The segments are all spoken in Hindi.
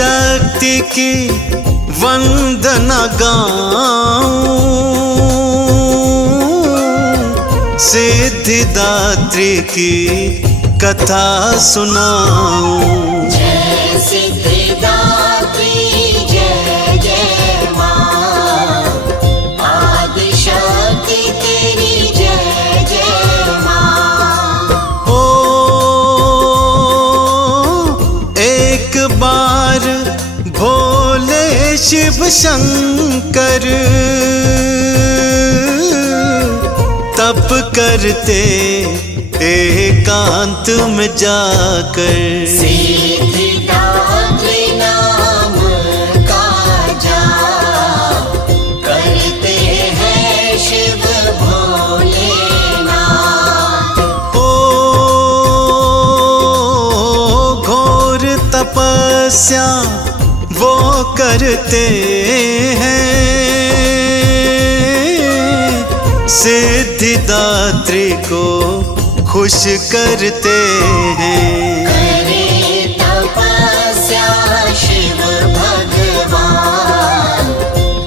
शक्ति की वंदना गाऊं, सिद्धिदात्री की कथा सुनाऊं। जय सिद्धिदात्री जय जय माँ, आदिशक्ति तेरी जय जय माँ। ओ एक बार भोले शिव शंकर तप करते एकांत में जाकर, सिद्धिदात्री नाम का जाप करते हैं शिव भोलेनाथ। ओ घोर तपस्या वो करते हैं, सिद्धिदात्री को खुश करते हैं। करे तपस्या शिव भगवान,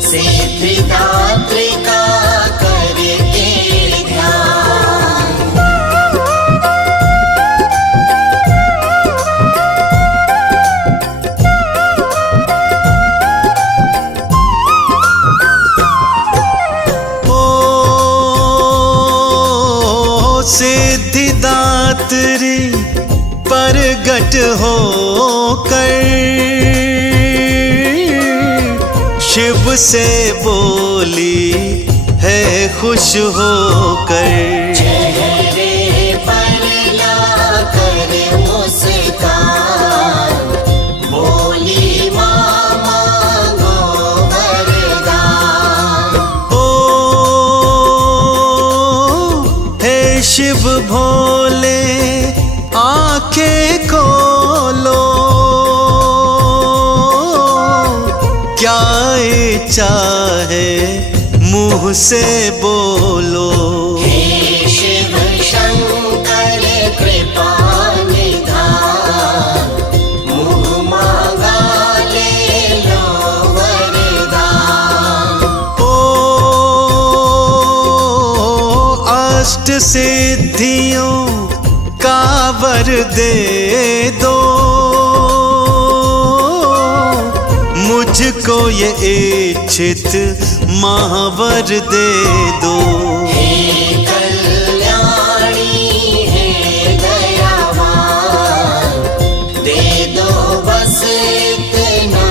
सिद्धिदात्री का करके ध्यान। सिद्धिदात्री प्रगट होकर शिव से बोली है खुश होकर, चेहरे पर लाकर मुस्कान, बोली माँ मांगो वरदान। ओ हे शिव भोले आंखें खोलो, क्या इच्छा है मुँह से बोलो। हे शिव शंकर कृपा निधान, मुँह मांगा ले लो वरदान। ओ अष्ट सिद्धियों का वर दे दो, मुझको ये इच्छित महावर दे दो। हे कल्याणी हे दयावान, दे दो बस इतना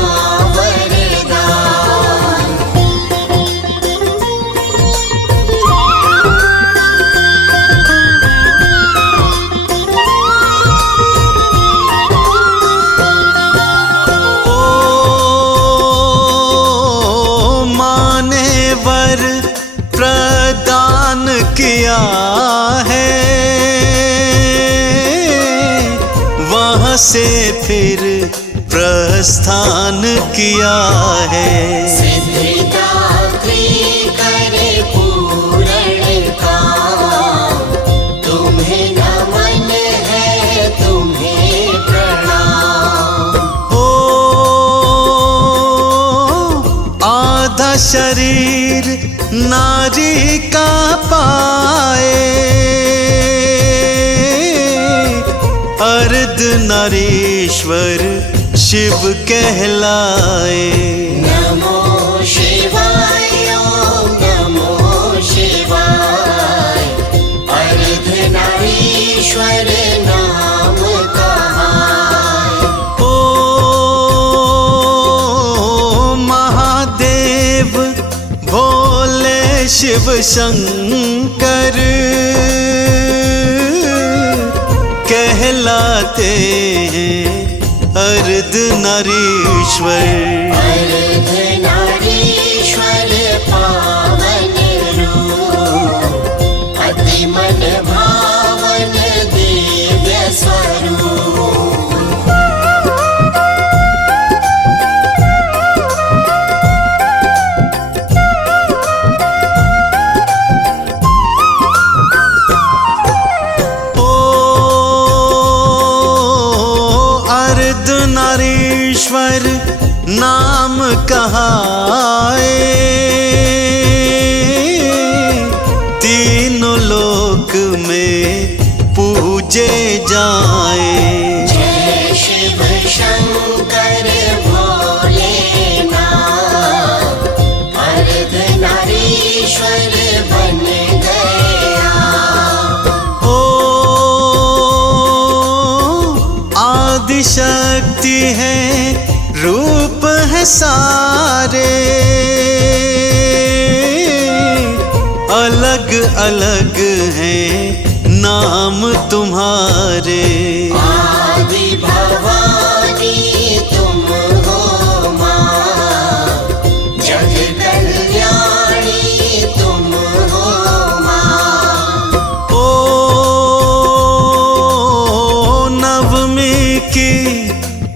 वरदान। वर प्रदान किया है, वहाँ से फिर प्रस्थान किया है। सिद्धिदात्री करे पूर्ण काम, तुम्हें नमन है तुम्हें प्रणाम। ओ आधा शरीर नारी का पाए, अर्ध नारीश्वर शिव कहलाए। नमो शिवाय ओम नमो शिवाय, अर्धनारीश्वर नाम कहाय। ओ महादेव भोले शिव शंकर कहलाते हैं अर्धनारीश्वर। अर्धनारीश्वर पावन रूप, अति मन भावन दिव्य स्वरूप। अर्धनारीश्वर ईश्वर नाम कहाए, तीनों लोक में पूजे जाए। जय शिव शंकर भोलेनाथ, अर्धनारीश्वर बन गया। ओ आदिशक्ति है, रूप है सारे, अलग अलग हैं नाम तुम्हारे। आदि भवानी तुम हो माँ, जग कल्याणी तुम हो माँ। ओ नवमी की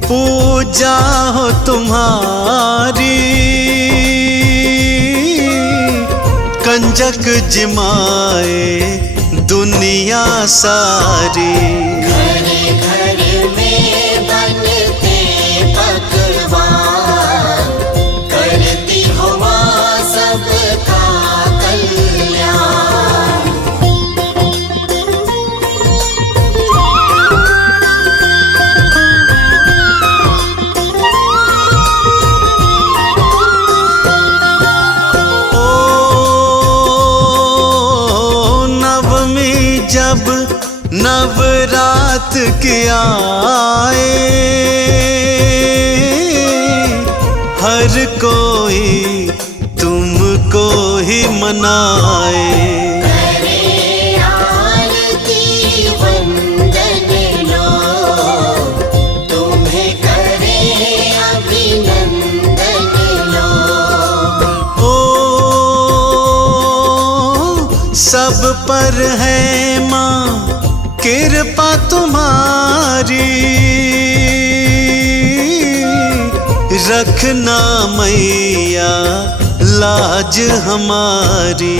पूजा हो तुम्हारी, कंजक जिमाए दुनिया सारी। घर घर में बनते पकवान, करती हो माँ सबका कल्याण। जब नवरात के आए, हर कोई तुमको ही मनाए। करे आरती वंदन लो, तुम्हें करे अभिनंदन लो। ओ सब पर है माँ कृपा तुम्हारी, रखना मैया लाज हमारी।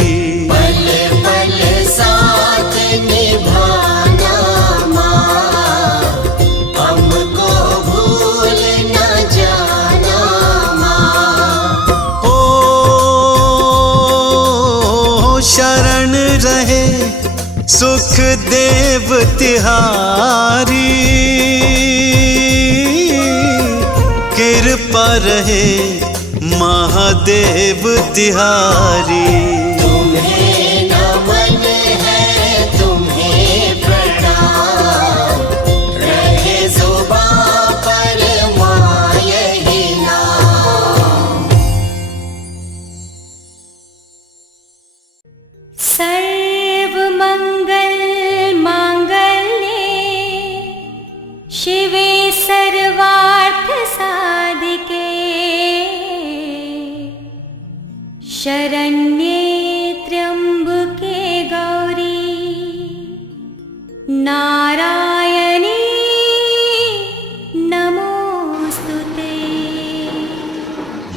पल पल साथ निभाना माँ, हमको भूल न जाना माँ। ओ शरण रहे सुख देव तिहारी, कृपा रहे महादेव तिहारी। तुम्हें नमन है, तुम्हें प्रणाम, रहे जुबां पर माँ यही नाम। सर्वमंगल मांगल्ये शिवे सर्वार्थ साधिके, शरण्ये त्र्यंबके गौरी नारायणी नमोस्तुते।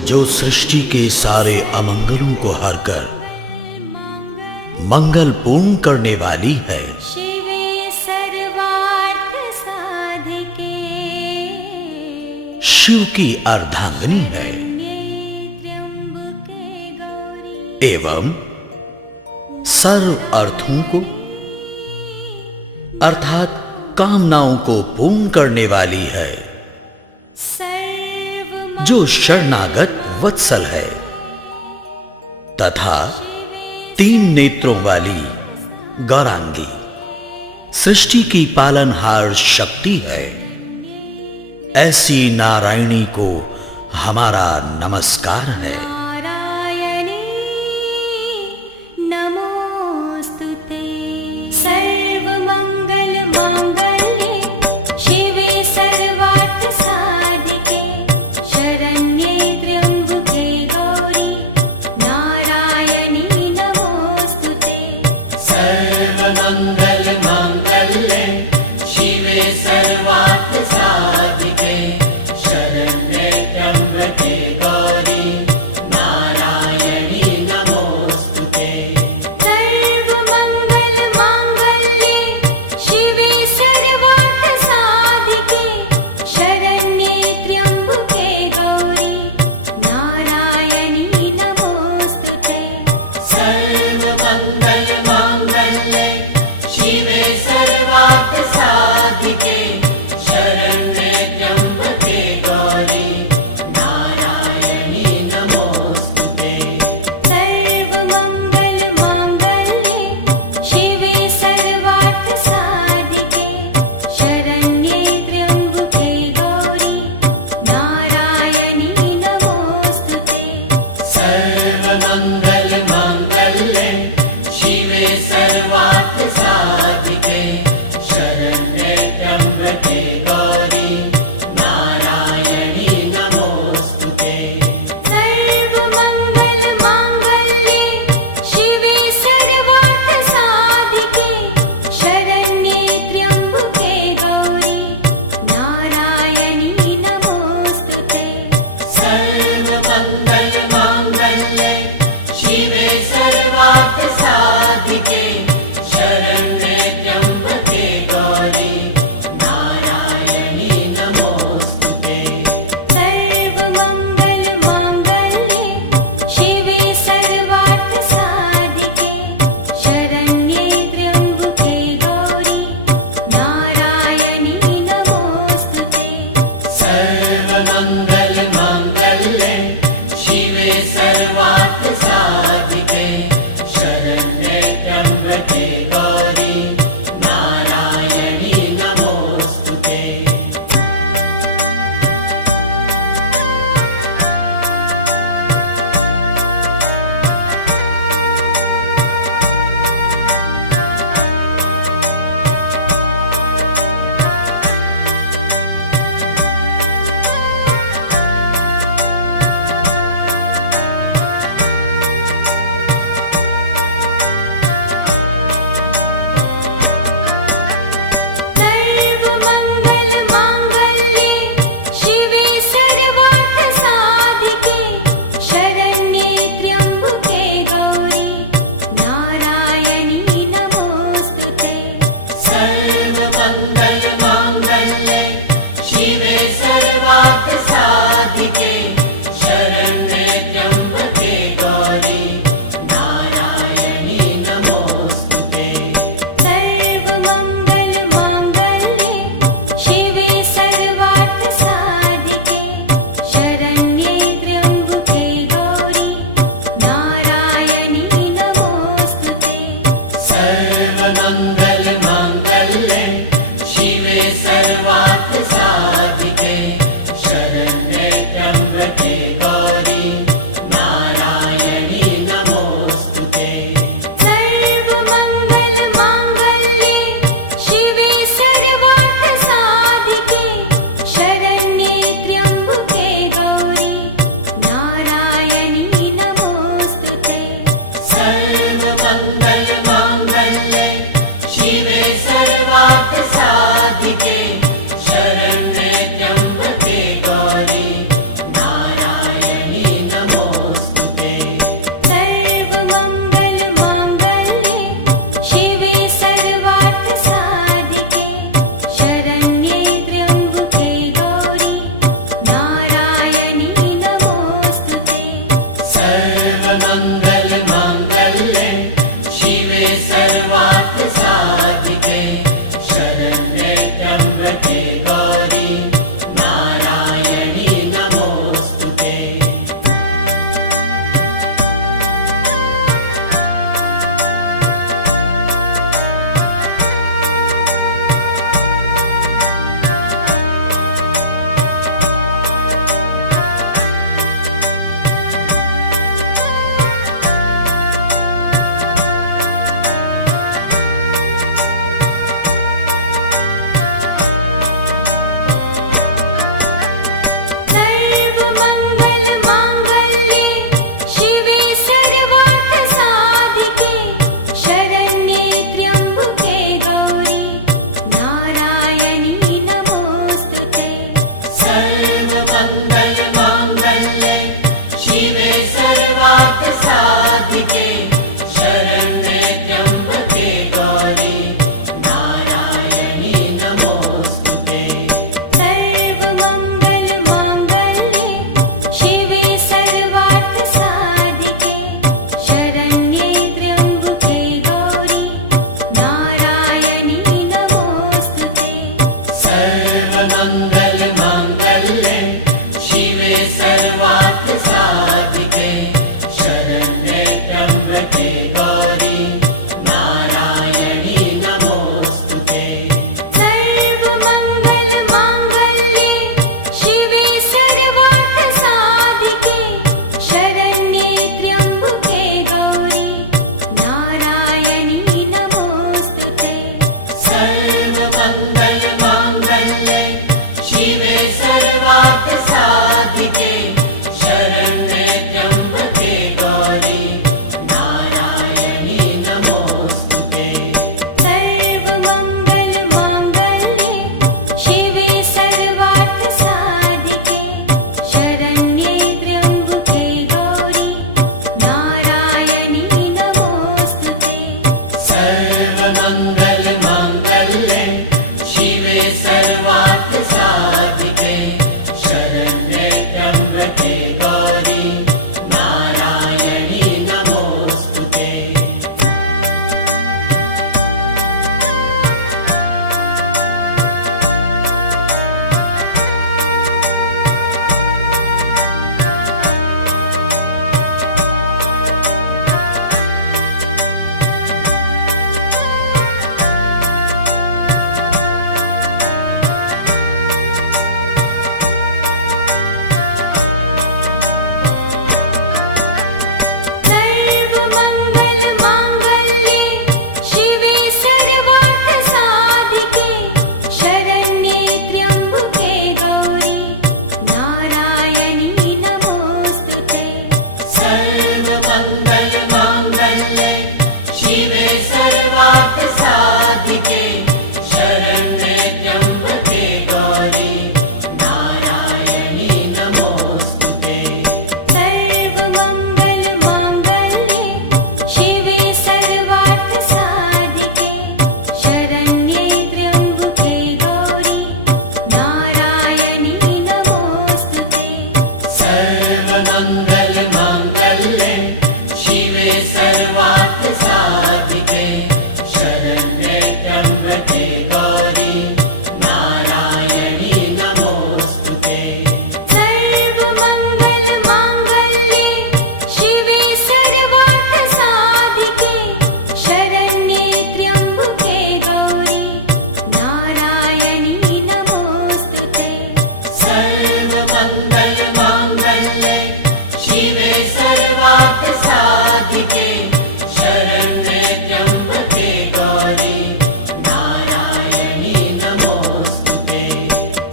जो सृष्टि के सारे अमंगलों को हरकर मंगल पूर्ण करने वाली है, शिवे सर्वार्थ साधिके, शिव की अर्धांगिनी है त्र्यंबके गौरी एवं सर्व अर्थों को अर्थात कामनाओं को पूर्ण करने वाली है, जो शरणागत वत्सल है तथा 3 नेत्रों वाली गौरांगी सृष्टि की पालनहार शक्ति है। ऐसी नारायणी को हमारा नमस्कार है। नारायणी नमोस्तुते। सर्वमंगल मांगल्ये शिवे सर्वार्थ साधिके, शरण्ये त्र्यंबके गौरी नारायणी नमोस्तुते। सर्वमंगल मांगल्ये शिवे सर्वार्थ साधिके, शरण्ये त्र्यंबके गौरी शिवे सर्वार्थ साधिके शरण्ये त्र्यंबके गौरी नारायणी नमोस्तुते। सर्वमंगल मांगल्ये शिवे सर्वार्थ साधिके शरण्ये त्र्यंबके गौरी नारायणी नमोस्तुते। सर्वमंगल मांगल्ये शिवे सर्वार्थ साधिके शरण्ये त्र्यंबके गौरी नारायणी नमोस्तुते। सर्वमंगल मांगल्ये शिवे सर्वार्थ साधिके शरण्ये त्र्यंबके गौरी नारायणी नमोस्तुते। सर्वमंगल मांगल्ये शिवे सर्वार्थ साधिके शरण्ये त्र्यंबके गौरी नारायणी नमोस्तुते। सर्वमंगल मांगल्ये शिवे सर्वार्थ साधिके शरण्ये त्र्यंबके गौरी नारायणी नमोस्तुते। सर्वमंगल मांगल्ये शिवे सर्वार्थ साधिके शरण्ये त्र्यंबके गौरी नारायणी नमोस्तुते। सर्वमंगल मांगल्ये शिवे सर्वार्थ साधिके शरण्ये त्र्यंबके गौरी नारायणी नमोस्तुते। सर्वमंगल मांगल्ये शिवे सर्वार्थ साधिके शरण्ये त्र्यंबके गौरी नारायणी नमोस्तुते। सर्वमंगल मांगल्ये शिवे सर्वार्थ साधिके शरण्ये त्र्यंबके गौरी नारायणी नमोस्तुते। सर्वमंगल मांगल्ये शिवे सर्वार्थ साधिके शरण्ये त्र्यंबके गौरी नारायणी नमोस्तुते। सर्वमंगल मांगल्ये शिवे सर्वार्थ साधिके शरण्ये त्र्यंबके गौरी नारायणी नमोस्तुते। सर्वमंगल मांगल्ये त्र्यम्बके गौरी नारायणी नमोऽस्तुते। सर्वमङ्गल माङ्गल्ये शिवे सर्वार्थसाधिके शरण्ये त्र्यम्बके गौरी नारायणी नमोऽस्तुते। सर्वमङ्गलमाङ्गल्ये शिवे सर्वार्थसाधिके शरण्ये त्र्यम्बके गौरी नारायणी नमोऽस्तुते।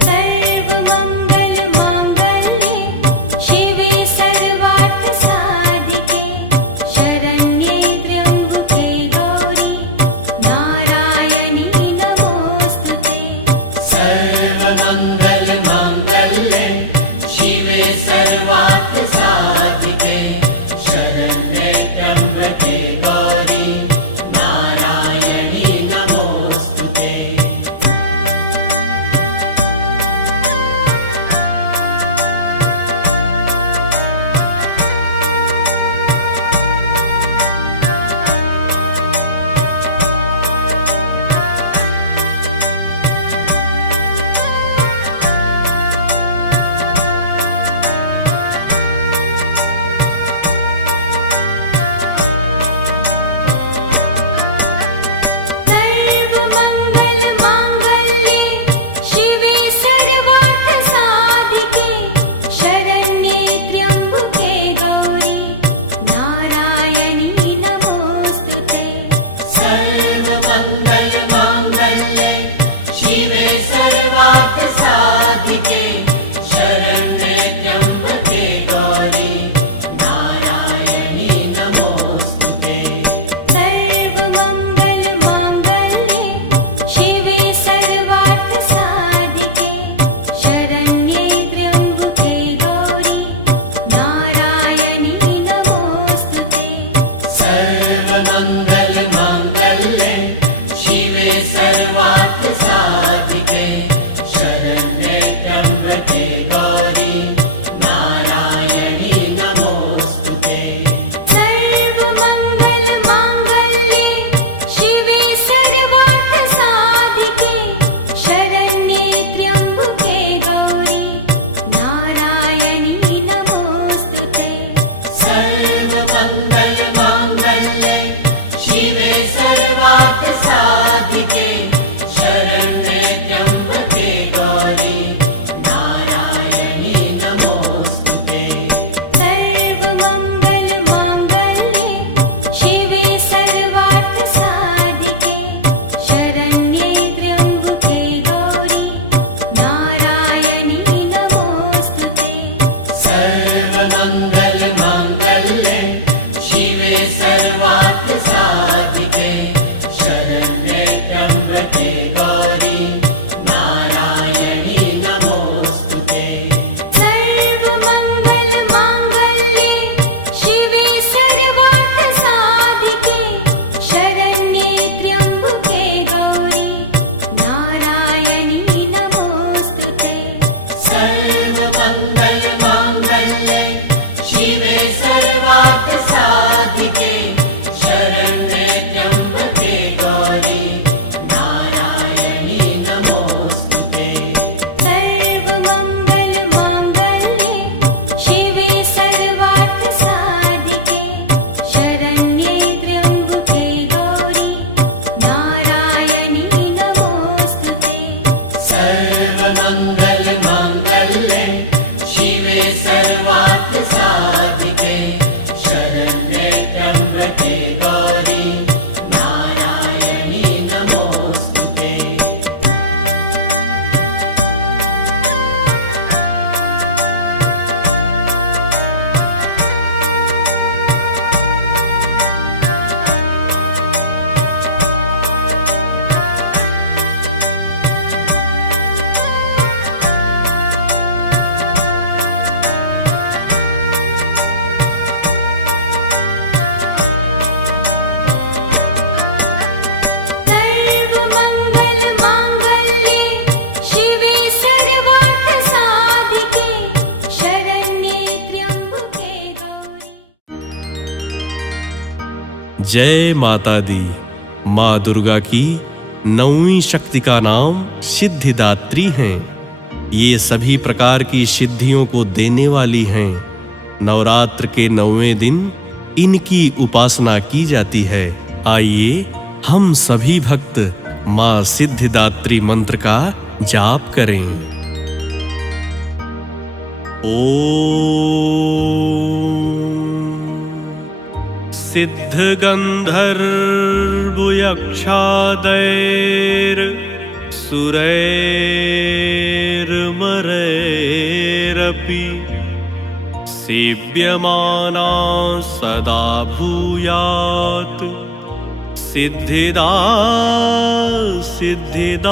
सर्वमङ्गलमाङ्गल्ये शिवे सर्वार्थसाधिके शरण्ये त्र्यम्बके गौरी नारायणी नमोऽस्तुते। सर्वमङ्गलमाङ्गल्ये शिवे सर्वार्थसाधिके शरण्ये त्र्यम्बके गौरी नारायणी नमोऽस्तुते। सर्वमङ्गलमाङ्गल्ये शिवे सर्वार्थसाधिके शरण्ये त्र्यम्बके गौरी नारायणी नमोऽस्तुते। सर्वमङ्गलमाङ्गल्ये शिवे सर्वार्थसाधिके शरण्ये त्र्यम्बके गौरी नारायणी नमोऽस्तुते। सर्वमङ्गलमाङ्गल्ये शिवे सर्वार्थसाधिके शरण्ये त्र्यम्बके गौरी नारायणी नमोऽस्तुते। सर्वमङ्गलमाङ्गल्ये शिवे सर्वार्थसाधिके शरण्ये त्र्यम्बके गौरी नारायणी नमोऽस्तुते। सर्वमङ्गलमाङ्गल्ये शिवे सर्वार्थसाधिके शरण्ये त्र्यम्बके गौरी नारायणी नमोऽस्तुते। सर्वमङ्गलमाङ्गल्ये शिवे सर्वार्थसाधिके शरण्ये त्र्यम्बके गौरी नारायणी नमोऽस्तुते। सर्वमङ्गलमाङ्गल्ये शिवे सर्वार्थसाधिके शरण्ये त्र्यम्बके गौरी नारायणी नमोऽस्तुते। सर्वमङ्गलमाङ्गल्ये शिवे सर्वार्थसाधिके शरण्ये त्र्यम्बके गौरी नारायणी नमोऽस्तुते। सर्वमङ्गलमाङ्गल्ये शिवे सर्वार्थसाधिके शरण्ये त्र्यम्बके गौरी नारायणी नमोऽस्तुते। सर्वमङ्गलमाङ्गल्ये शिवे सर्वार्थसाधिके शरण्ये त्र्यम्बके गौरी नारायणी नमोऽस्तुते। सर्वमङ्गलमाङ्गल्ये शिवे सर्वार्थसाधिके शरण्ये त्र्यम्बके गौरी नारायणी नमोऽस्तुते। सर्वमङ्गलमाङ्गल्ये शिवे सर्वार्थसाधिके शरण्ये त्र्यम्बके गौरी नारायणी नमोऽस्तुते। जय माता दी। माँ दुर्गा की 9वीं शक्ति का नाम सिद्धिदात्री हैं। ये सभी प्रकार की सिद्धियों को देने वाली हैं। नवरात्र के 9वें दिन इनकी उपासना की जाती है। आइए हम सभी भक्त माँ सिद्धिदात्री मंत्र का जाप करें। ओम सिद्धगंधर्वयक्षादैर सुरैर्मरैरपि सेव्यमाना सदा भूयात् सिद्धिदा सिद्धिदायिनी।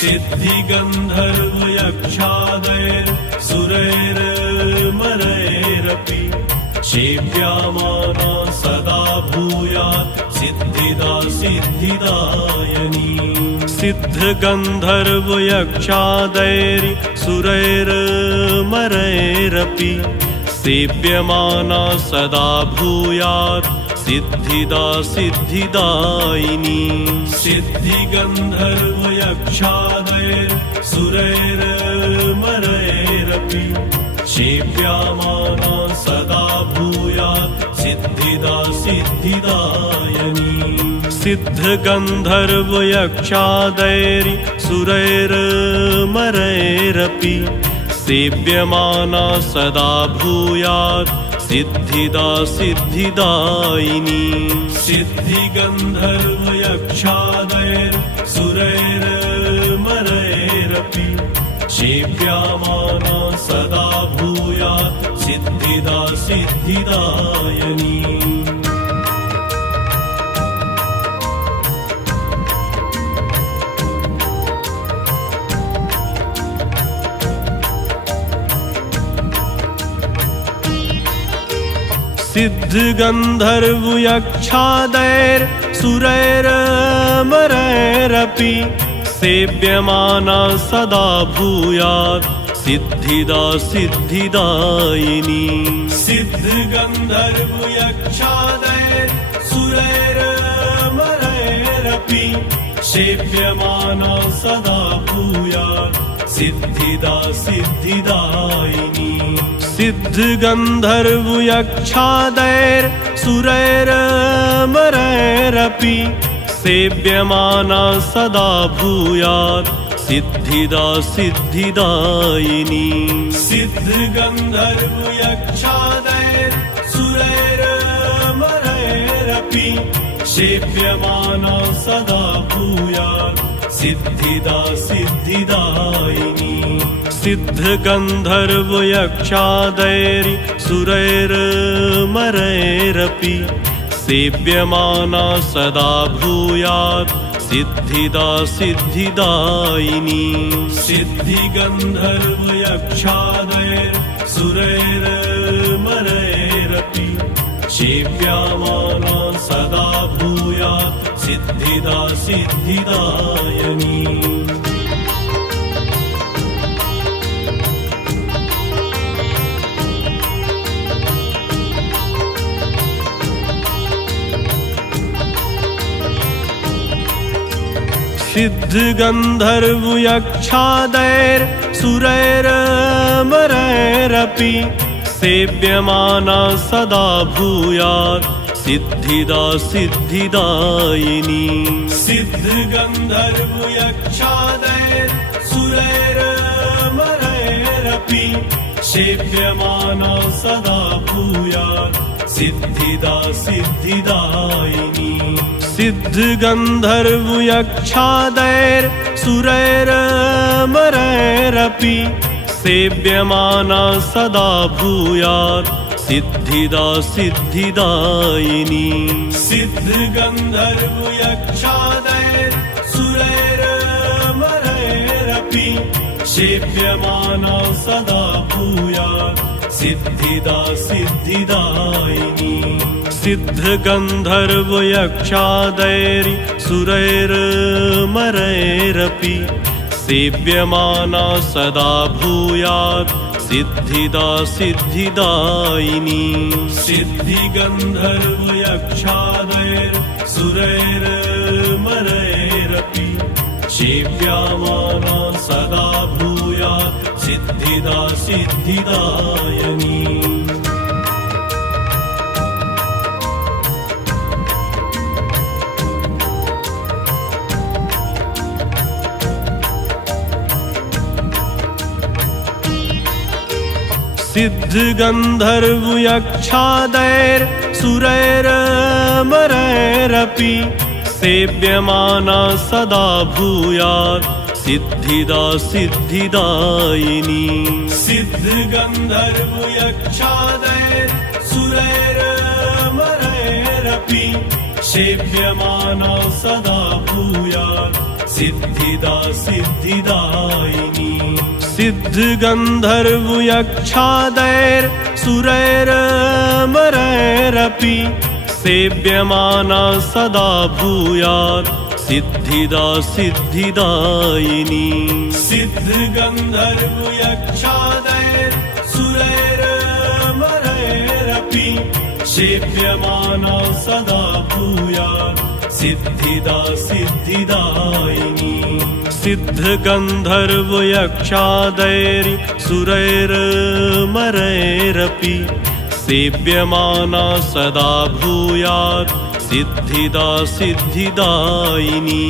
सिद्धिगन्धर्वयक्षादैर सुरैर्मरैरपि सेव्यमाना सदा भूयात् सिद्धिदा सिद्धिदायिनी। सिद्धगन्धर्वयक्षादैर सुरैर्मरैरपि सेव्यमाना सदा भूयात् सिद्धिदा सिद्धिदायिनी। सिद्धिगन्धर्वयक्षादैर सुरैर्मरैरपि सेव्यमाना सदा भूयात् सिद्धिदा सिद्धिदायिनी। सिद्धगन्धर्वयक्षादैर सुरैर्मरैरपि सेव्यमाना सदा भूयात् सिद्धिदा सिद्धिदायिनी। सिद्धिगन्धर्वयक्षादैर सुरैर्मरैरपि सेव्यमाना सदा भूयात् सिद्धिदा सिद्धिदायिनी। सिद्धगन्धर्वयक्षादैर सुरैर्मरैरपि सेव्यमाना सदा भूयात् सिद्धिदा सिद्धिदायिनी। सिद्धगन्धर्वयक्षादैर सुरैर्मरैरपि सेव्यमाना सदा भूयात् सिद्धिदा सिद्धिदायिनी। सिद्धगन्धर्वयक्षादैर सुरैर्मरैरपि सेव्यमाना सदा भूयात् सिद्धिदा सिद्धिदायिनी। सिद्धगन्धर्वयक्षादैर सुरैर्मरैरपि सेव्यमाना सदा भूयात् सिद्धिदा सिद्धिदायिनी। सिद्धगन्धर्वयक्षादैर सुरैर्मरैरपि सेव्यमाना सदा भूयात् सिद्धिदा सिद्धिदायिनी। सिद्धिगन्धर्वयक्षादैर सुरैर्मरैरपि सेव्यमाना सदा भूयात् सिद्धिदा सिद्धिदायिनी। सिद्धगन्धर्वयक्षादैर सुरैर्मरैरपि सेव्यमाना सदा भूयात् सिद्धिदा सिद्धिदायिनी। सिद्धगन्धर्वयक्षादैर सुरैर्मरैरपि सेव्यमाना सदा भूयात् सिद्धिदा सिद्धिदायिनी। सिद्धगन्धर्वयक्षादैर सुरैर्मरैरपि सेव्यमाना सदा भूयात् सिद्धिदा सिद्धिदायिनी। सिद्धगन्धर्वयक्षादैर सुरैर्मरैरपि सेव्यमाना सदा भूयात् सिद्धिदा सिद्धिदायिनी। सिद्धगन्धर्वयक्षादैर सुरैर्मरैरपि सेव्यमाना सदा भूयात् सिद्धिदा सिद्धिदायिनी सिद्धिगन्धर्वयक्षादैर्सुरैर्मरैरपि सेव्यमाना सदा भूयात् सिद्धिदा सिद्धिदायिनी सिद्धिगन्धर्वयक्षादैर्सुरैर्मरैरपि सेव्यमाना सदा भूयात् सिद्धिदा सिद्धिदायिनी सिद्धिगन्धर्वयक्षादैर्सुरैर्मरैरपि सेव्यमाना सदा भूयात् सिद्धिदा सिद्धिदायिनी सिद्धिगन्धर्वयक्षादैर्सुरैर्मरैरपि सेव्यमाना सदा भूयात् सिद्धिदा सिद्धिदायिनी सिद्धिगन्धर्वयक्षादैर्सुरैर्मरैरपि सेव्यमाना सदा भूयात् सिद्धिदा सिद्धिदायिनी सिद्धिगन्धर्वयक्षादैर्सुरैर्मरैरपि सेव्यमाना सदा भूयात् सिद्धिदा सिद्धिदायिनी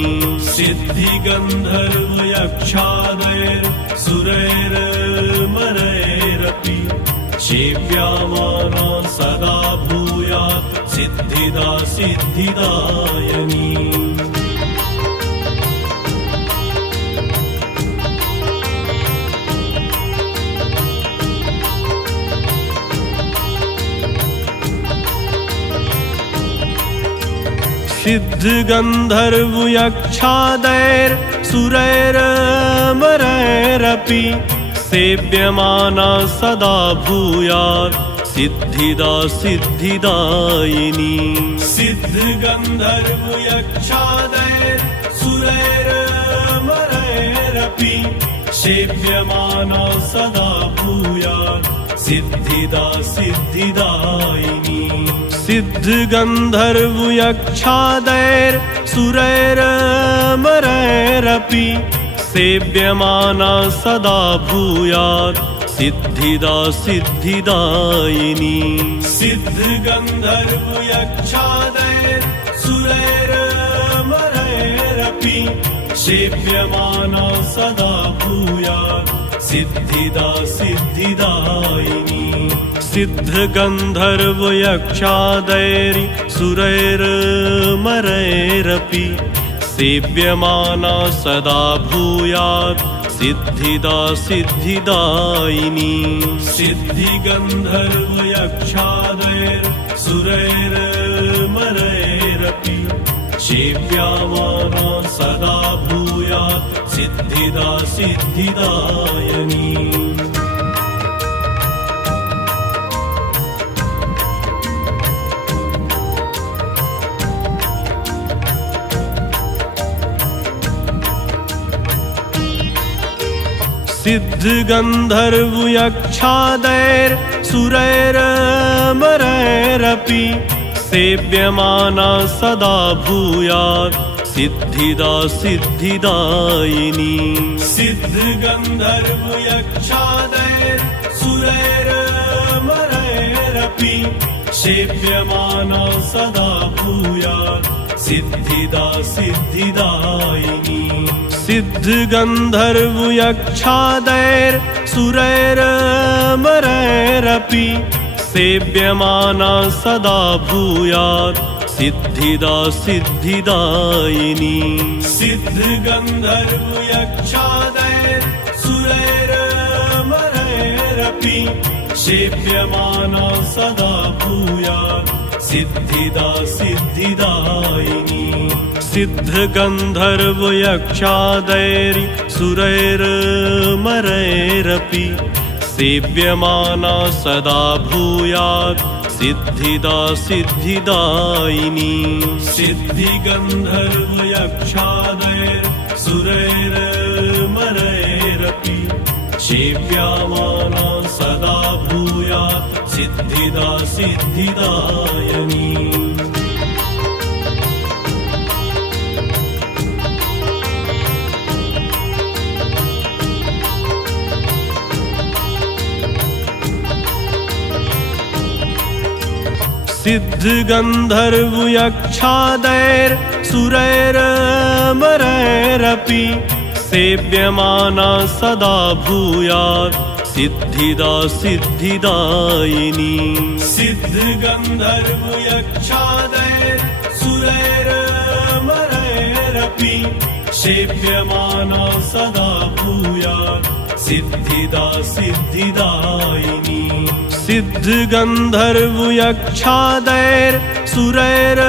सिद्धिगन्धर्वयक्षादैर्सुरैर्मरैरपि सेव्यमाना सदा भूयात् सिद्धिदा सिद्धिदायिनी सिद्धिगन्धर्वयक्षादैर्सुरैर्मरैरपि सेव्यमाना सदा भूयात् सिद्धिदा सिद्धिदायिनी सिद्धिगन्धर्वयक्षादैर्सुरैर्मरैरपि सेव्यमाना सदा भूयात् सिद्धिदा सिद्धिदायिनी सिद्धिगन्धर्वयक्षादैर्सुरैर्मरैरपि सेव्यमाना सदा भूयात् सिद्धिदा सिद्धिदायिनी सिद्धिगन्धर्वयक्षादैर्सुरैर्मरैरपि सेव्यमाना सदा भूयात् सिद्धिदा सिद्धिदायिनी सिद्धिगन्धर्वयक्षादैर्सुरैर्मरैरपि सेव्यमाना सदा भूयात् सिद्धिदा सिद्धिदायिनी सिद्धिगन्धर्वयक्षादैर्सुरैर्मरैरपि सेव्यमाना सदा भूयात् सिद्धिदा सिद्धिदायिनी सिद्धिगन्धर्वयक्षादैर्सुरैर्मरैरपि सेव्यमाना सदा भूयात् सिद्धिदा सिद्धिदायिनी सिद्धिगन्धर्वयक्षादैर्सुरैर्मरैरपि सेव्यमाना सदा भूयात् सिद्धिदा सिद्धिदायिनी सिद्धिगन्धर्वयक्षादैर्सुरैर्मरैरपि सेव्यमाना सदा भूयात् सिद्धिदा सिद्धिदायिनी सिद्धिगन्धर्वयक्षादैर्सुरैर्मरैरपि सेव्यमाना सदा भूयात् सिद्धिदा सिद्धिदायिनी सिद्धिगन्धर्वयक्षादैर्सुरैर्मरैरपि सेव्यमाना सदा भूयात् सिद्धिदा सिद्धिदायिनी सिद्धिगन्धर्वयक्षादैर्सुरैर्मरैरपि सेव्यमाना सिद्धिदा सिद्धिदायिनी। सिद्ध गंधर्व यक्षादैर सुरैरमरैरपि सेव्यमाना सदा भूयात् सिद्धिदा सिद्धिदायिनी। सिद्ध गंधर्व यक्षादैर सुरैरमरैरपि सेव्यमाना सदा भूयात् सिद्धिदा सिद्धिदायिनी। सिद्ध गंधर्व यक्षादैर सुरैरमरैरपि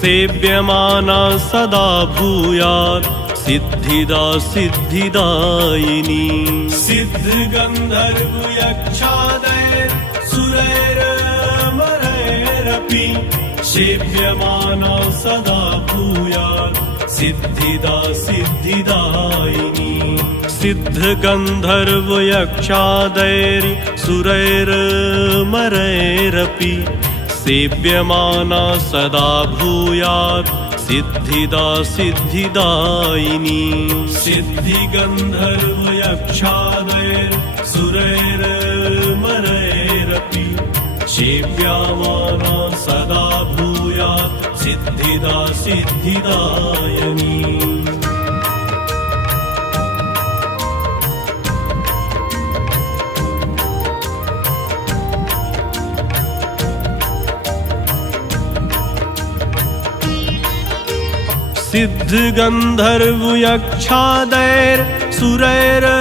सेव्यमाना सदा भूयात् सिद्धिदा सिद्धिदायिनी। सिद्ध गंधर्व यक्षादैर सुरैरमरैरपि सेव्यमाना सदा भूयात् सिद्धिदा सिद्धिदायिनी। सिद्ध गंधर्व यक्षादैर सुरैरमरैरपि सेव्यमाना सदा भूयात् सिद्धिदा सिद्धिदायिनी। सिद्धि गंधर्व यक्षादैर सुरैरमरैरपि सेव्यमाना सदा भूयात् सिद्धिदा सिद्धिदायिनी। सिद्ध गंधर्व यक्षादैर सुरैरमरैरपि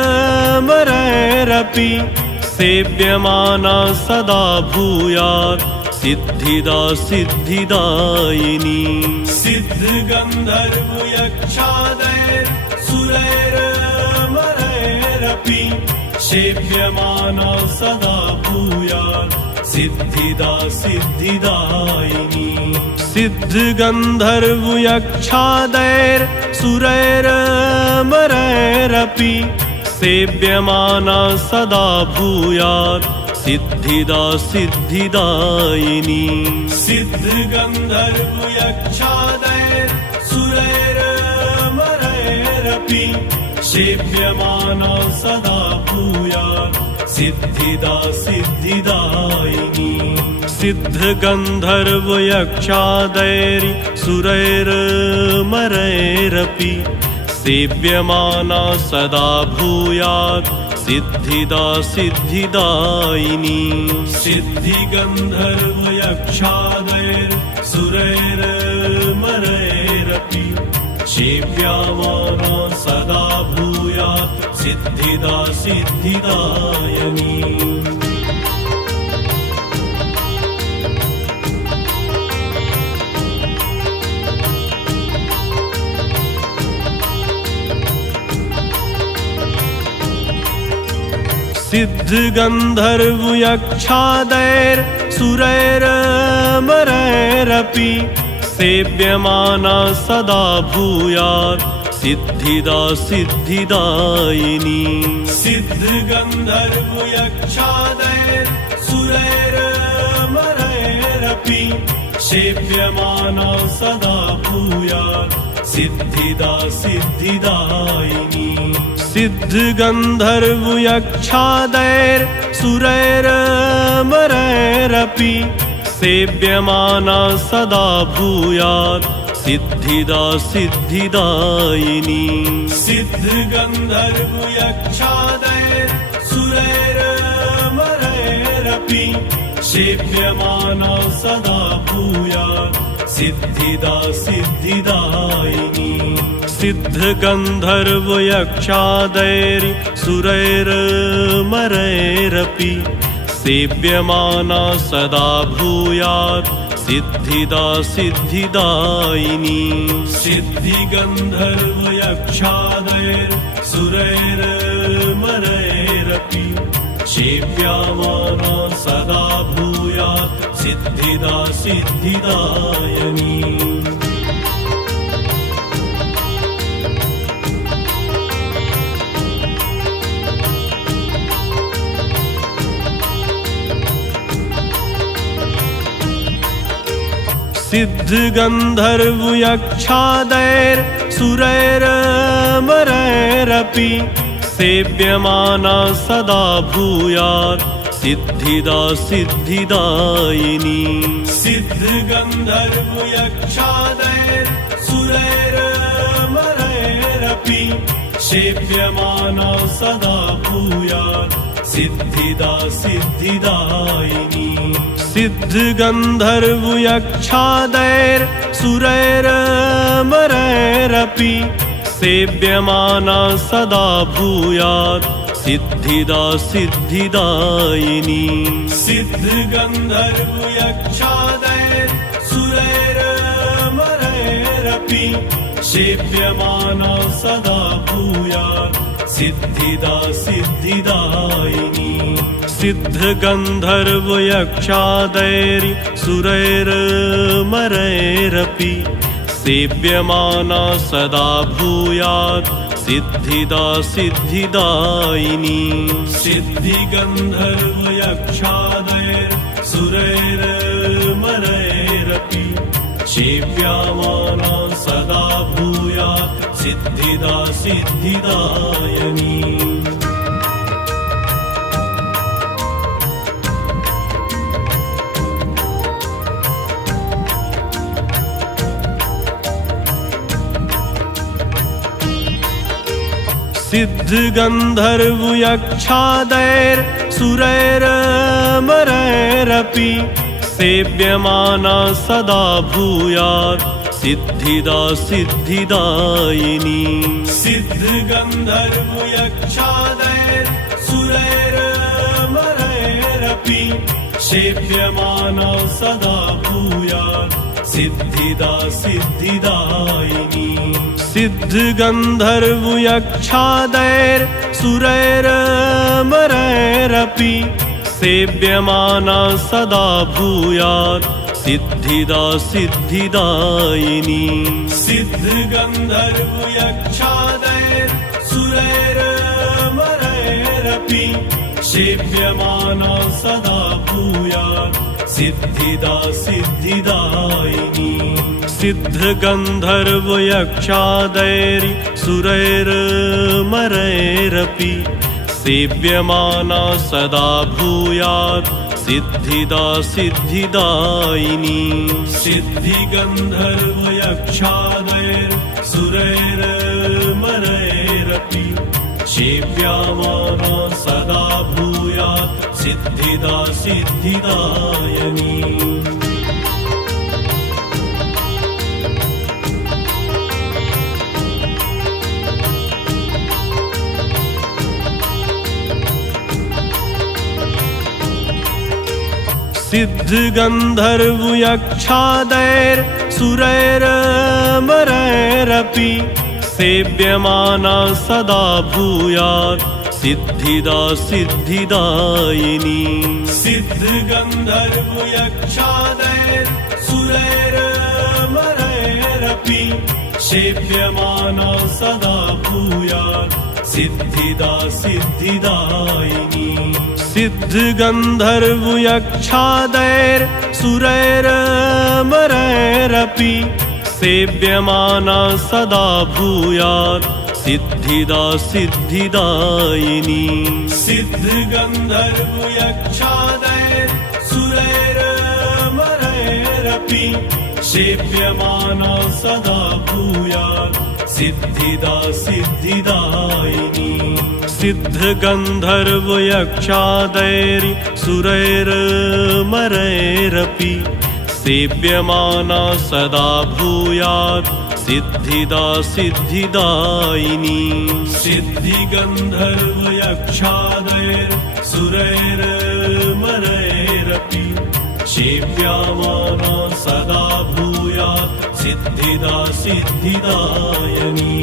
सेव्यमाना सदा भूयात् सिद्धिदा सिद्धिदायिनी। सिद्ध गंधर्व यक्षादैर सुरैरमरैरपि सेव्यमाना सदा भूयात् सिद्धिदा सिद्धिदायिनी। सिद्ध गंधर्व यक्षादैर सुरैरमरैरपि सेव्यमाना सदा भूयात् सिद्धिदा सिद्धिदायिनी। सिद्ध गंधर्व यक्षादैर सुरैरमरैरपि सेव्यमाना सदा भूयात् सिद्धिदा सिद्धिदायिनी। सिद्ध गंधर्व यक्षादैर सुरैरमरैरपि सेव्यमाना सदा भूयात् सिद्धिदा सिद्धिदायिनी। सिद्धि गंधर्व यक्षादैर सुरैरमरैरपि सेव्यमाना सदा भूयात् सिद्धिदा सिद्धिदायिनी। सिद्ध गंधर्व यक्षादैर सुरैरमरैरपि सेव्यमाना सदा भूयात् सिद्धिदा सिद्धिदायिनी। सिद्ध गंधर्व यक्षादैर सुरैरमरैरपि सेव्यमाना सदा भूयात् सिद्धिदा सिद्धिदायिनी। सिद्ध गंधर्व यक्षादैर सुरैरमरैरपि सेव्यमाना सदा भूयात् सिद्धिदा सिद्धिदायिनी। सिद्ध गंधर्व यक्षादैर सुरैरमरैरपि सेव्यमाना सदा भूयात् सिद्धिदा सिद्धिदायिनी। सिद्ध गंधर्व यक्षादैर सुरैरमरैरपि सेव्यमाना सदा भूयात् सिद्धिदा सिद्धिदायिनी। सिद्धि गंधर्व यक्षादैर सुरैरमरैरपि सेव्यमाना सदा भूयात् सिद्धिदा सिद्धिदायिनी। सिद्ध गंधर्व यक्षादैर सुरैरमरैरपि सेव्यमाना सदा भूयात् सिद्धिदा सिद्धिदायिनी। सिद्ध गंधर्व यक्षादैर सुरैरमरैरपि सेव्यमाना सदा भूयात् सिद्धिदा सिद्धिदायिनी। सिद्ध गंधर्व यक्षादैर सुरैरमरैरपि सेव्यमाना सदा भूयात् सिद्धिदा सिद्धिदायिनी। सिद्ध गंधर्व यक्षादैर सुरैरमरैरपि सेव्यमाना सदा भूयात् सिद्धिदा सिद्धिदायिनी। सिद्ध गंधर्व यक्षादैर सुरैरमरैरपि सेव्यमाना सदा भूयात् सिद्धिदा सिद्धिदायिनी। सिद्धि गंधर्व यक्षादैर सुरैरमरैरपि सेव्यमाना सदा भूयात् सिद्धिदा सिद्धिदायिनी। सिद्ध गंधर्व यक्षादैर सुरैरमरैरपि सेव्यमाना सदा भूयात् सिद्धिदा सिद्धिदायिनी। सिद्ध गंधर्व यक्षादैर सुरैरमरैरपि सेव्यमाना सदा भूयात् सिद्धिदा सिद्धिदायिनी। सिद्ध गंधर्व यक्षादैर सुरैरमरैरपि सेव्यमाना सदा भूयात् सिद्धिदा सिद्धिदायिनी। सिद्ध गंधर्व यक्षादैर सुरैरमरैरपि सेव्यमाना सदा भूयात् सिद्धिदा सिद्धिदायिनी। सिद्ध गंधर्व यक्षादैर सुरैरमरैरपि सेव्यमाना सदा भूयात् सिद्धिदा सिद्धिदायिनी। सिद्धि गंधर्व यक्षादैर सुरैरमरैरपि सेव्यमाना सदा भूयात् सिद्धिदा सिद्धिदायिनी। सिद्ध गंधर्व यक्षादैर सुरैरमरैरपि सेव्यमाना सदा भूयात् सिद्धिदा सिद्धिदायिनी। सिद्ध गंधर्व यक्षादैर सुरैरमरैरपि सेव्यमाना सदा भूयात् सिद्धिदा सिद्धिदायिनी। सिद्ध गंधर्व यक्षादैर सुरैरमरैरपि सेव्यमाना सदा भूयात् सिद्धिदा सिद्धिदायिनी। सिद्ध गंधर्व यक्षादैर सुरैरमरैरपि सेव्यमाना सदा भूयात् सिद्धिदा सिद्धिदायिनी। सिद्ध गंधर्व यक्षादैर सुरैरमरैरपि सेव्यमाना सदा भूयात् सिद्धिदा सिद्धिदायिनी। सिद्धि गंधर्व यक्षादैर सुरैरमरैरपि सेव्यमाना सदा भूयात् सिद्धिदा सिद्धिदायिनी।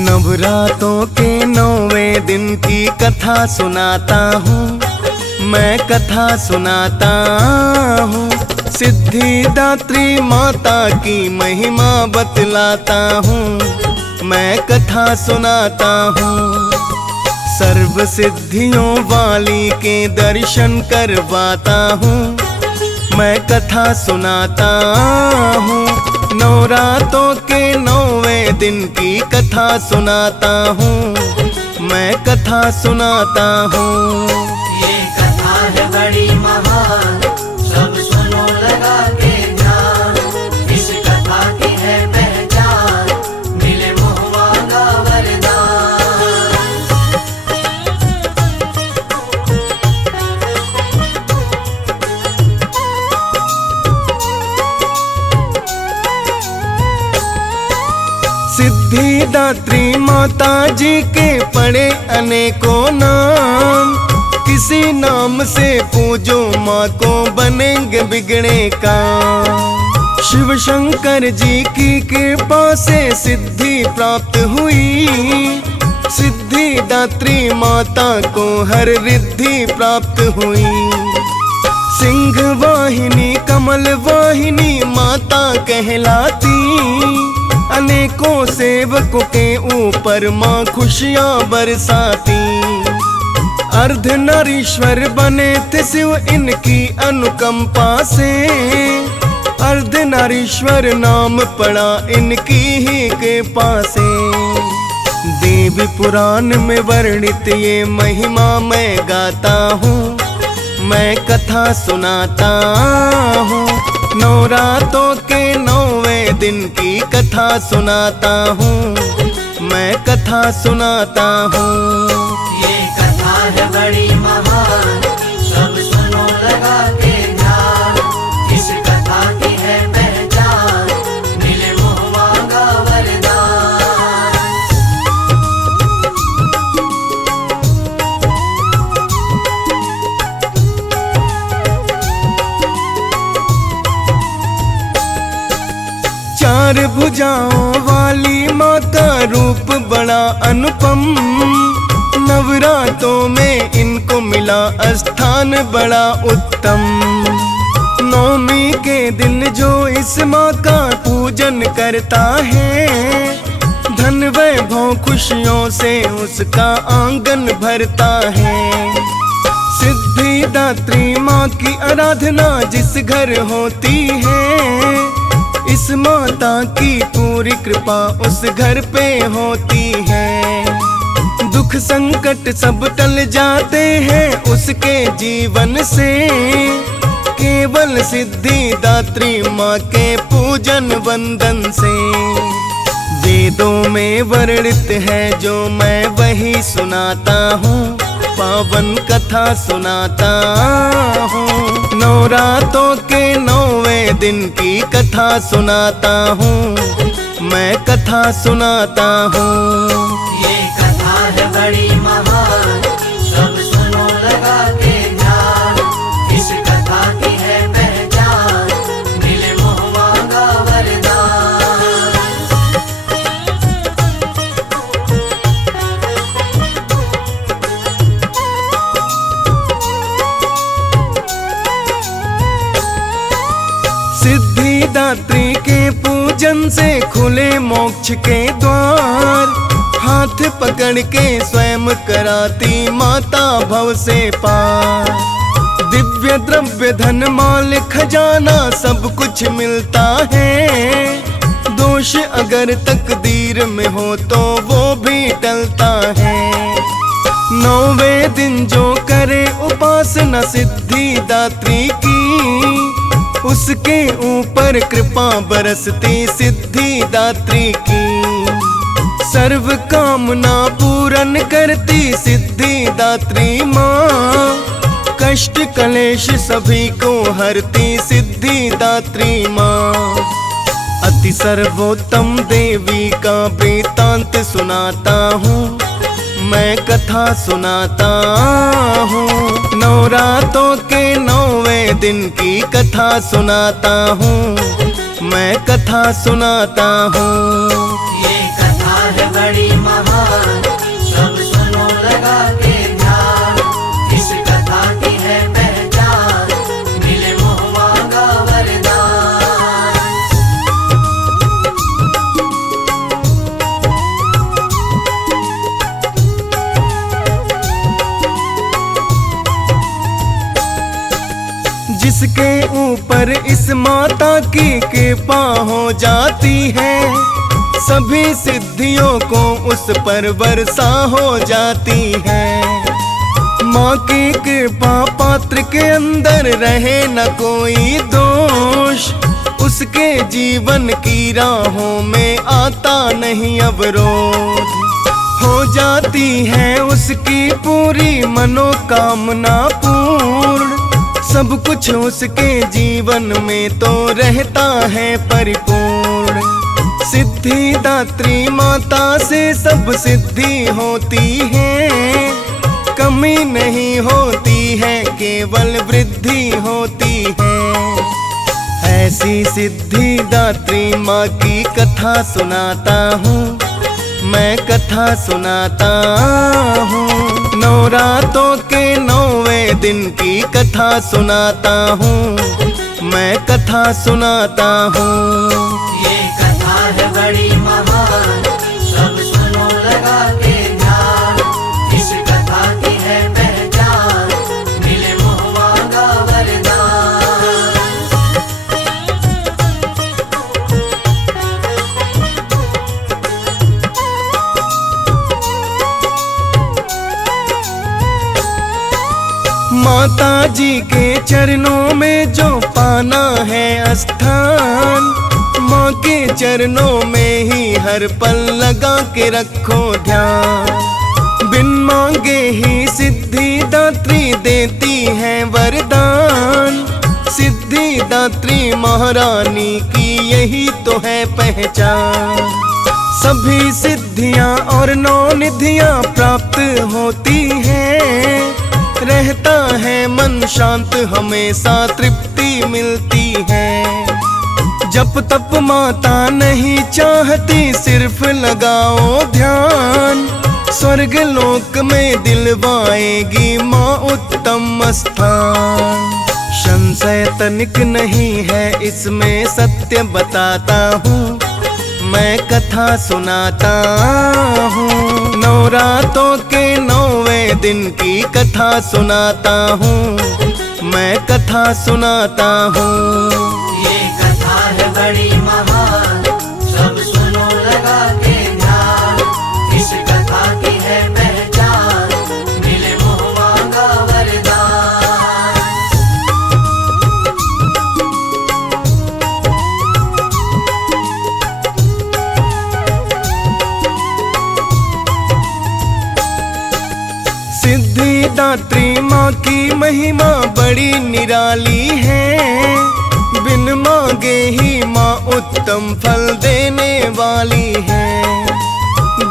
नवरातों के 9वें दिन की कथा सुनाता हूँ, मैं कथा सुनाता हूँ। सिद्धिदात्री माता की महिमा बतलाता हूँ, मैं कथा सुनाता हूँ। सर्व सिद्धियों वाली के दर्शन करवाता हूँ, मैं कथा सुनाता हूँ। नवरातों के 9वें दिन की कथा सुनाता हूँ, मैं कथा सुनाता हूँ। ये कथा है बड़ी महान, सब सुनो लगा के ध्यान। इस कथा की है पहचान, मिले मोहवा का वरदान। सिद्धिदात्री माता जी के पड़े अनेकों नाम, किसी नाम से पूजो माँ को बनेंगे बिगड़े काम। शिव शंकर जी की कृपा से सिद्धि प्राप्त हुई, सिद्धिदात्री माता को हर रिद्धि प्राप्त हुई। सिंह वाहिनी कमल वाहिनी माता कहलाती, अनेकों सेवकों के ऊपर माँ खुशियाँ बरसाती। अर्धनारीश्वर बने थे शिव इनकी अनुकंपा से, अर्धनारीश्वर नाम पड़ा इनकी ही कृपा से। देवी पुराण में वर्णित ये महिमा मैं गाता हूँ, मैं कथा सुनाता हूँ। नवरातों के 9वें दिन की कथा सुनाता हूँ, मैं कथा सुनाता हूँ। ये कथा है बड़ी महान, सब सुनो लगा के ध्यान। इस कथा की है पहचान, मिले मोहवा का वरदान। चार भुजाओं वाली माँ का रूप बड़ा अनुपम, नवरातों में इनको मिला स्थान बड़ा उत्तम। नवमी के दिन जो इस माँ का पूजन करता है, धन वैभव खुशियों से उसका आंगन भरता है। सिद्धिदात्री माँ की आराधना जिस घर होती है, इस माता की पूरी कृपा उस घर पे होती है। दुख संकट सब टल जाते हैं उसके जीवन से, केवल सिद्धिदात्री माँ के पूजन वंदन से। वेदों में वर्णित है जो मैं वही सुनाता हूँ, पावन कथा सुनाता हूँ। नवरातों के 9वें दिन की कथा सुनाता हूँ, मैं कथा सुनाता हूँ। ये कथा है बड़ी महान, सब सुनो लगा के ध्यान। इस कथा की है पहचान, मिले मोहवा का वरदान। सिद्धिदात्री के पूजन से खुले मोक्ष के द्वार, हाथ पकड़ के स्वयं कराती माता भव से पार। दिव्य द्रव्य धन माल खजाना सब कुछ मिलता है, दोष अगर तकदीर में हो तो वो भी टलता है। 9वें दिन जो करे उपासना सिद्धिदात्री की, उसके ऊपर कृपा बरसती सिद्धिदात्री की। सर्व कामना पूर्ण करती सिद्धिदात्री माँ, कष्ट कलेश सभी को हरती सिद्धिदात्री माँ। अति सर्वोत्तम देवी का वृत्तांत सुनाता हूँ, मैं कथा सुनाता हूँ। नवरातों के 9वें दिन की कथा सुनाता हूँ, मैं कथा सुनाता हूँ। ये कथा है बड़ी महान, जिसके ऊपर इस माता की कृपा हो जाती है, सभी सिद्धियों को उस पर वर्षा हो जाती है। माँ की कृपा पात्र के अंदर रहे न कोई दोष, उसके जीवन की राहों में आता नहीं अवरोध। हो जाती है उसकी पूरी मनोकामना पूर्ण, सब कुछ उसके जीवन में तो रहता है परिपूर्ण। सिद्धिदात्री माता से सब सिद्धि होती है, कमी नहीं होती है, केवल वृद्धि होती है। ऐसी सिद्धिदात्री माँ की कथा सुनाता हूँ, मैं कथा सुनाता हूँ। नवरात्रों के 9वें दिन की कथा सुनाता हूँ, मैं कथा सुनाता हूँ। ये कथा है बड़ी महान, सब सुनो लगा के ध्यान। इस कथा की है पहचान, मिले मोह मांगा वरदान। माता जी के चरणों में जो पाना है स्थान, माँ के चरणों में ही हर पल लगा के रखो ध्यान। बिन मांगे ही सिद्धिदात्री देती है वरदान, सिद्धिदात्री महारानी की यही तो है पहचान। सभी सिद्धियाँ और 9 निधियाँ प्राप्त होती हैं, रहता है मन शांत, हमेशा तृप्ति मिलती है। जप तप माता नहीं चाहती, सिर्फ लगाओ ध्यान, स्वर्ग लोक में दिलवाएगी माँ उत्तम स्थान। संशय तनिक नहीं है इसमें, सत्य बताता हूँ, मैं कथा सुनाता हूँ। नवरात्रों के 9वें दिन की कथा सुनाता हूँ, मैं कथा सुनाता हूँ। ये कथा है बड़ी महान, सब सुनो लगा के ध्यान। इस कथा की है पहचान, मिले मोह मांगा वरदान। सिद्धिदात्री माँ की महिमा बड़ी निराली है, बिन मांगे ही माँ उत्तम फल देने वाली है।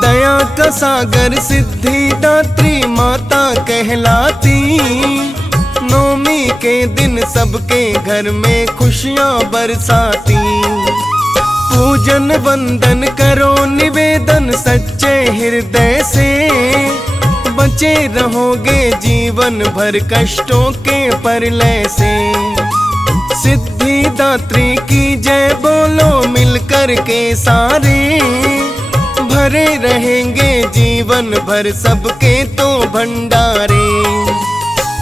दया का सागर सिद्धिदात्री माता कहलाती, नौमी के दिन सबके घर में खुशियाँ बरसाती। पूजन वंदन करो निवेदन सच्चे हृदय से, बचे रहोगे जीवन भर कष्टों के परलय से। सिद्धिदात्री की जय बोलो मिलकर के सारे, भरे रहेंगे जीवन भर सबके तो भंडारे।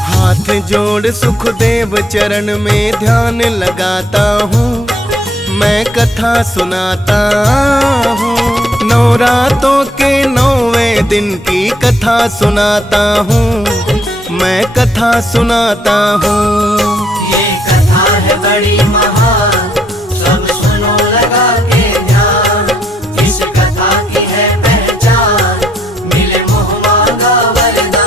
हाथ जोड़ सुखदेव चरण में ध्यान लगाता हूँ, मैं कथा सुनाता हूँ। नवरात्रों के 9वें दिन की कथा सुनाता हूँ, मैं कथा सुनाता हूँ। ये कथा है बड़ी महान, सब सुनो लगा के ध्यान। इस कथा की है पहचान, मिले मोह मांगा वरदान।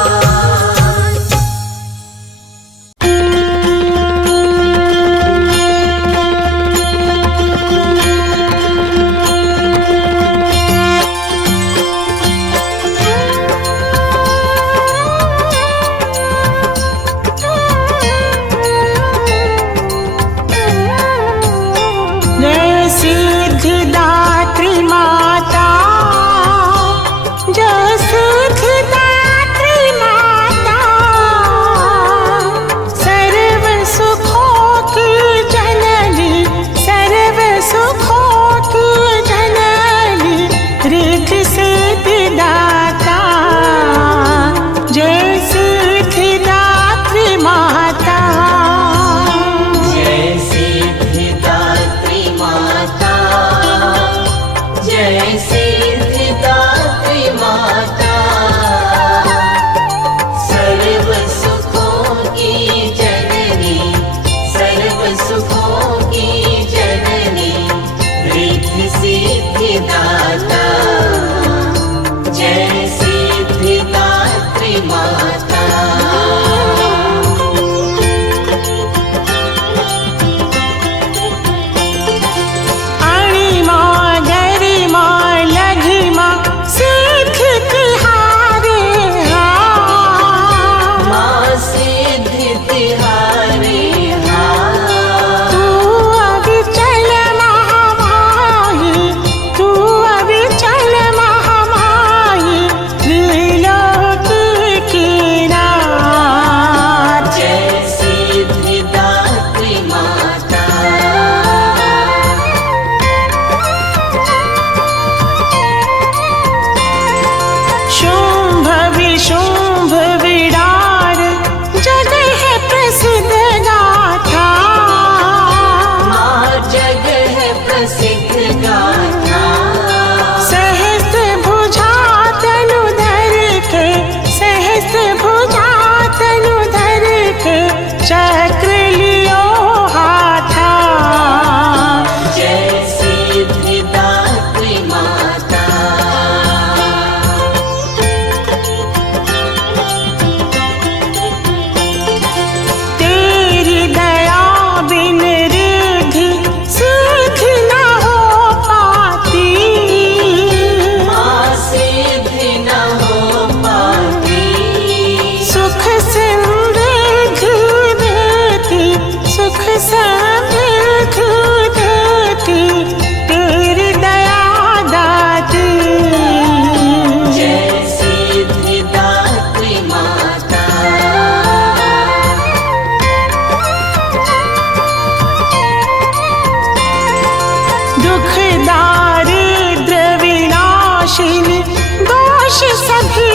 दोष सभी